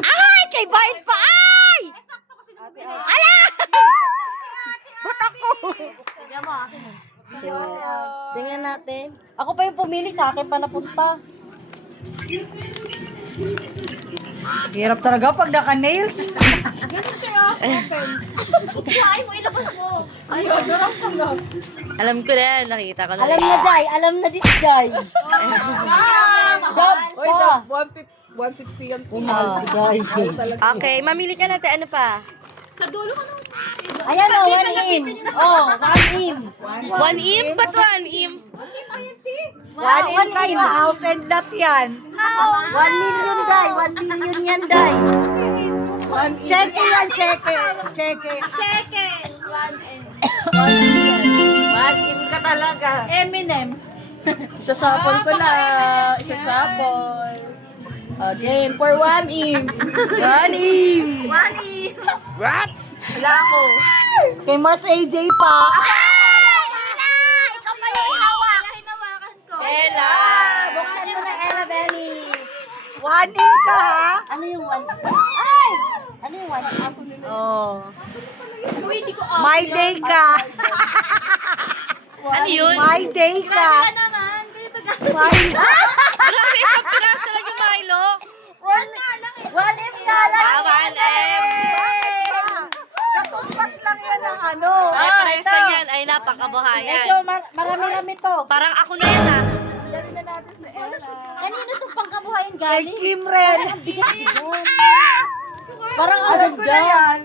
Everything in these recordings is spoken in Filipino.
Ay! Kay Bain pa! Ay! Ala! Ba't ako? Tingnan natin. Ako pa yung pumili, sa akin pa napunta. Hirap talaga pag naka-nails. Alam ko na yan, nakita ko na. Alam na, Jai. Alam na this guy. Oy, 160 yan. Okay, mamili ka natin. Ano pa? Ayan o, 1 im. Oh, 1 im. 1 im? Ba't 1 im? 1 in kayo, house and lot yan. 1 million, Jai. 1 million yan, Jai. Check yan, check it. Check it. 1 im ka talaga. M&M's. Isasapol ko lang. Isasapol. Again, for 1 im. 1 im. What? Wala ako. Kay Mars AJ pa. Ella! Buksan mo na, Ella Belly. 1 in ka, ha? Ano yung 1? Ay! Ano yung 1? Oh. Uy, di ko My day ka. Ano yun? My day ka. My Grabe, isang pinas na lang yung Milo. 1 im nga lang. 1M. Katumpas lang yan ng ano. Ay, parehas lang yan. Ay, napakabuhayan. Medyo marami-rami to. Parang ako na yan, ah. Kanino itong pangkabuhayan Kay galing? Kim Ren. Parang Alam ko na yan.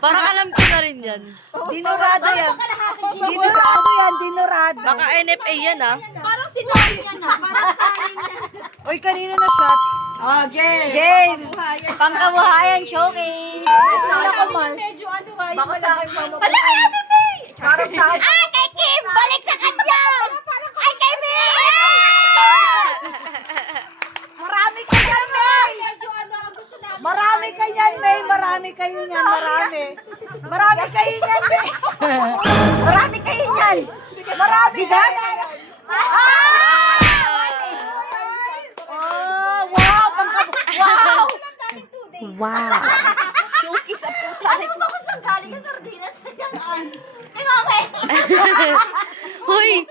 Parang alam ko na rin yan. Dinurado yan. Dinurado yan, dinurado. Baka NFA yan, ah. Parang sinunod niya na. Parang Uy, kanino na shot? Oh, game. Game. Pangkabuhayan showcase. Saan ako, Mars? Baka sa akin pa mo. Hala kay Ate May! Parang sa akin. Ah, kay Kim! Balik sa kanya! Ay, kay May! Marami ka yan, May! Marami ka yan, May! Marami kayo yan, marami. Marami kayo yan, May! Marami kayo niyan! Marami Bigas? Oh, wow! Wow! Wow! Showcase ang puta. Ano ba kung saan galing ang sardinas sa yan? Ay, mami! Huy!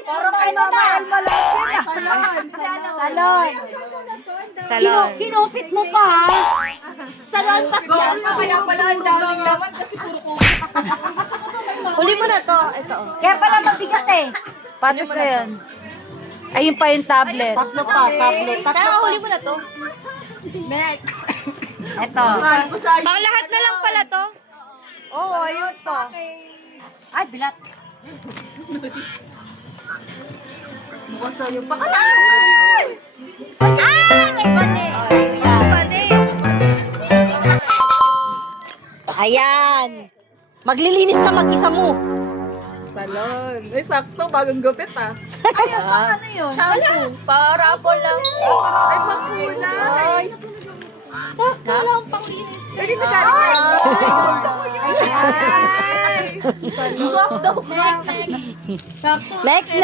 Parang kay Mama Alma lang din, ah. Salon! Salon. Kinupit mo pa, ha? Salon Pascal. Kaya pala ang daming laman kasi puro ko. Huli mo na to. Ito, oh. Kaya pala mabigat eh. Paano sa yan? Ayun pa yung tablet. Tatlo pa, tablet. Kaya huli mo na to. Eto. Pang lahat na lang pala to. Oo, ayun pa. Ay, bilat. Mukhang sa'yo pa. May bane. Pwede. Ayan. Maglilinis ka mag-isa mo. Salon. Ay, sakto. Bagong gupit, ah. Ano yun? Shampoo. Para po lang. Ay, magkulay. Sakto lang panglinis. Pwede na galing Swap daw. Next.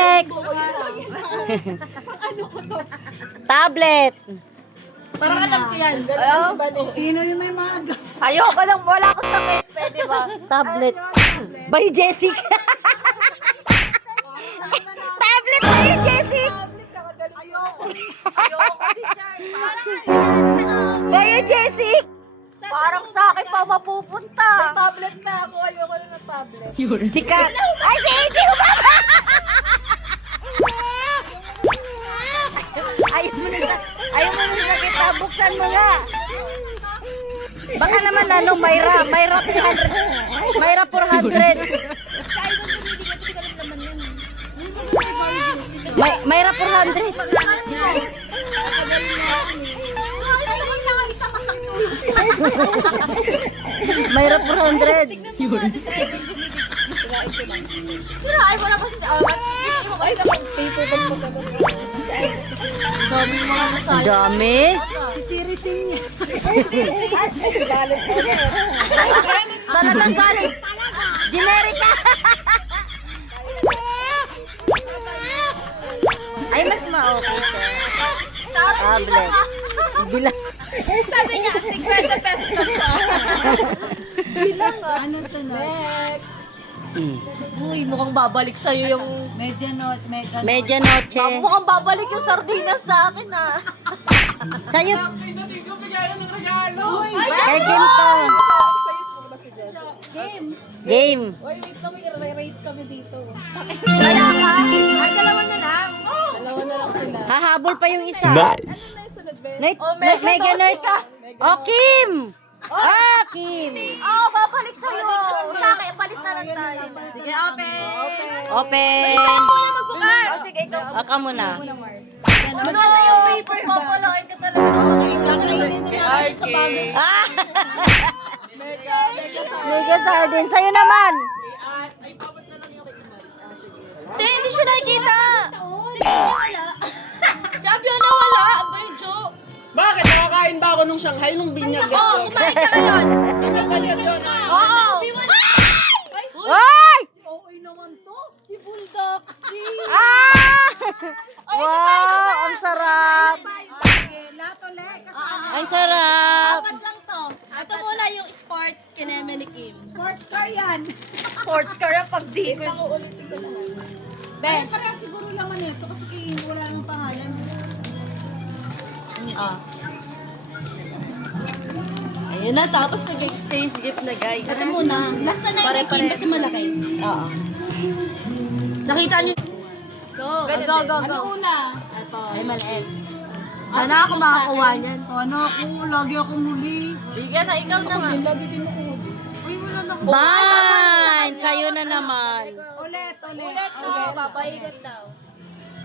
Tablet. Parang alam ko yan. Ganun si Bane. Sino yung may mga... Ayoko nang wala akong sakit. Pwede ba? Tablet. By Jessica. Tablet by Jessica. By Jessica. Parang sa akin pa mapupunta. Tablet na ako. Ayoko na ng tablet. Si Kat. Ay, si AJ umama! Ayaw mo na sakit. Buksan mo nga. Baka naman ano, Mayra 300. Mayra 400. Mayra 400. Mayra 400. Sira, ay wala pa sa awas. Ay, paper bag mo ka. Dami mga nasayang. Dami. Si Tirising niya. Talagang galing. Generica. Ay, mas ma-okay siya. tablet. Bilang. Sabi niya, 50 pesos lang to. Ano sunod? Next. Uy, mukhang babalik sa'yo yung... Medya noche. Mukhang babalik yung sardinas sa akin, ah. Sa'yo. Kay Kim to. Game. Uy, wait kami, race kami dito. Kaya ka? Ay, dalawa na lang. Dalawa na lang sila. Hahabol pa yung isa. Ano na yung sunod, Ben? Mega noche. Oh, Kim. Ah, Kim. Oo, babalik sa'yo. Sa akin, palit na lang tayo. Sige, open. Open. Magbukas. Oh, sige, ikaw. Aka muna. Maganda yung paper. Papalain ka talaga ng makikakainin mo na sa bagay. Ah! Mega sardine. Sa'yo naman. Hindi siya nakikita. Si Abyo na wala. Ang ba yung joke? Bakit? Nakakain ba ako nung Shanghai nung binyag Oo, kumain ka ngayon. Oo. Ay! Okay naman to. Si Bulldog. Ah! Wow, ang sarap. Ang sarap. Apat lang to. Ito muna yung sports kineme ni Kim. Sports car yan. Sports car yan pag di. Ben. Kaya siguro naman ito kasi wala nang pangalan. Ah. Ayun na, tapos nag-exchange gift na guys. Ito muna. Last na na yung Kim kasi malaki. Oo. Nakita niyo? Go. Go. Ano una? Ito. Ay, maliit. Sana ako makakuha niyan. Sana ako, lagi akong huli. Sige na, ikaw naman. Lagi din ako. Fine. Sa'yo na naman. Ulit. Papaikot daw.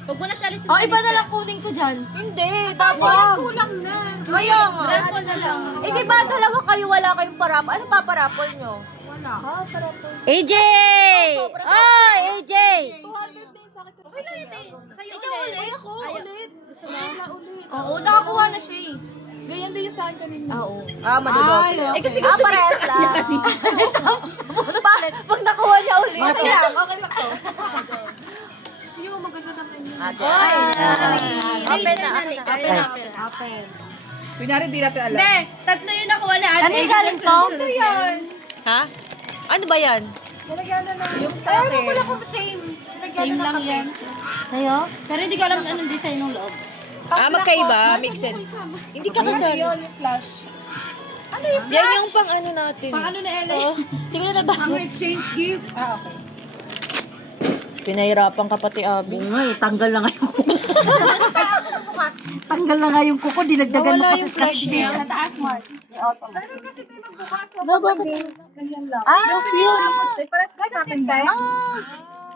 Huwag mo na siya alisin. Oh, iba na lang kunin ko dyan. Hindi, dapat. Kulang na. Kaya nga. Raffle na lang. Eh, di ba dalawa kayo wala kayong parapol? Ano paparapol nyo? Wala. Ah, para po. AJ! Oh, AJ! 200 din sa akin. Okay lang ito. Sa'yo ulit. Ikaw ako ulit. Gusto mo? Ulit. Oo, nakakuha na siya eh. Ganyan din yung sa akin kanina. Oo. Ah, madodote. Eh, kasi parehas lang. Pag nakuha niya ulit. Okay lang to. Yung maganda na kayo. Open na. Open. Kunyari, di natin alam. Be, tatlo yung nakuha na ate. Ano yung galing to? Ha? Ano ba yan? Yung sa akin. Wala ko same. Same lang yan. Sa'yo? Pero hindi ko alam anong design ng loob. Magkaiba? Mix and... Hindi ka kasal. Yung flash. Yan yung pang ano natin. Pang ano na Ella? Hindi ko na ba? Ang exchange gift. Ah, okay. Pinahirapan ka pati, Abi. Ay, tanggal na nga yung kuko. Tanggal na nga yung kuko. Dinagdagan mo pa sa scotch tape. Sa taas, Mars. Pero kasi may magbukas. Ganyan lang. Ah, yun. Para sa akin, guys.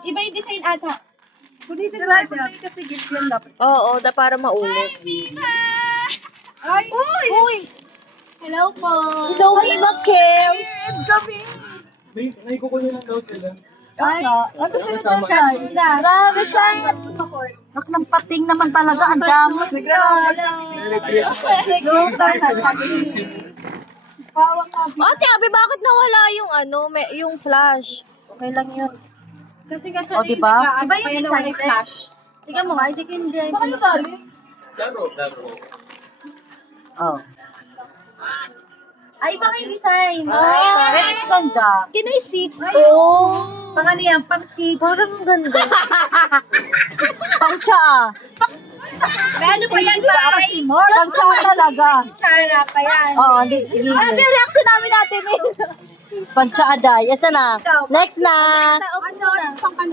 Iba yung design ata. Kulitin natin. Kasi gift yan dapat. Oo, para maulit. Ay! Uy! Hello po. Hello, Viva Kels! May kukunin lang daw sila. Ay, Ano sila siya? Grabe siya! Nak ng pating naman talaga. Ang dami. Ate, Abi, bakit nawala yung yung flash? Okay lang yun. Kasi kasi O, diba? Iba yung design. Flash. Tingnan mo nga, hindi ko hindi. Saan ka galing? Oh. Ay, iba yung design. Ay, ganda. Can I see? Oh. Pang ano yan? Pang tit. Parang ganda. Pangtsaa. Ano pa yan, Bay? Pangtsaa talaga. Kutsara pa yan. Oo, sige. Abi, reaction namin natin eh. Pangtsaa day. Asa na? Next na.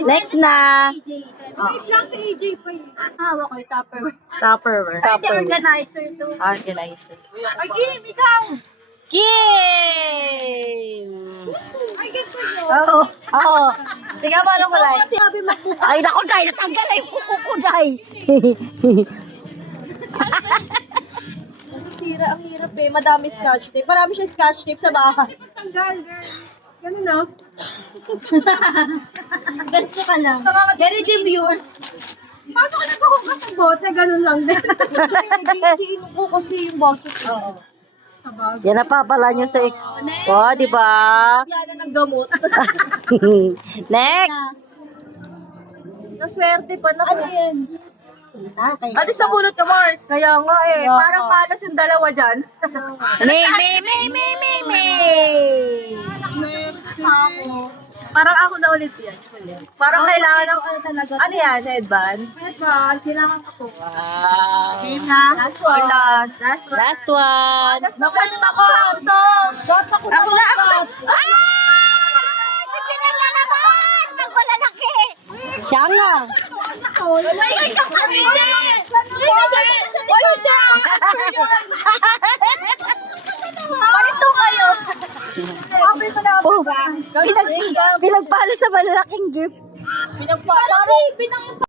Next na. Wait lang si AJ pa yun. Hawak ko yung Tupperware. Tupperware. Hindi, organizer ito. Organizer. Ay, Kim, ikaw! Kim! Ay, ganito yun. Oo. Oo. Tingnan mo anong kulay. Ay, nako, day. Natanggal na yung kuko ko, day. Masisira, ang hirap eh. Madami scotch tape. Marami siya scotch tape sa bahay. Tanggal, girl. Ganun na. Ganito ka lang. Ganito yung viewer. Paano ka nagkukuha sa bote? Ganun lang din. Hindi ko kasi yung boss. Oo. Yan napapala nyo sa ex. Oh, di ba? Yan na ng gamot. Next. Naswerte pa na. Ano yan? Ate sa bunot ka, Mars. Kaya nga eh, parang malas yung dalawa dyan. May. Parang ako na ulit yan. Parang kailangan ng ano yan, headband? Kailangan ko. Wow. Game na? Last one. Last one. Naku, ano na ko? Ako na. Si Pinang na naman! Magmalalaki! Siya nga. Ay, kapatid! Palito kayo. Oh, pinagpalo sa malalaking gift. Parang si Pinang yung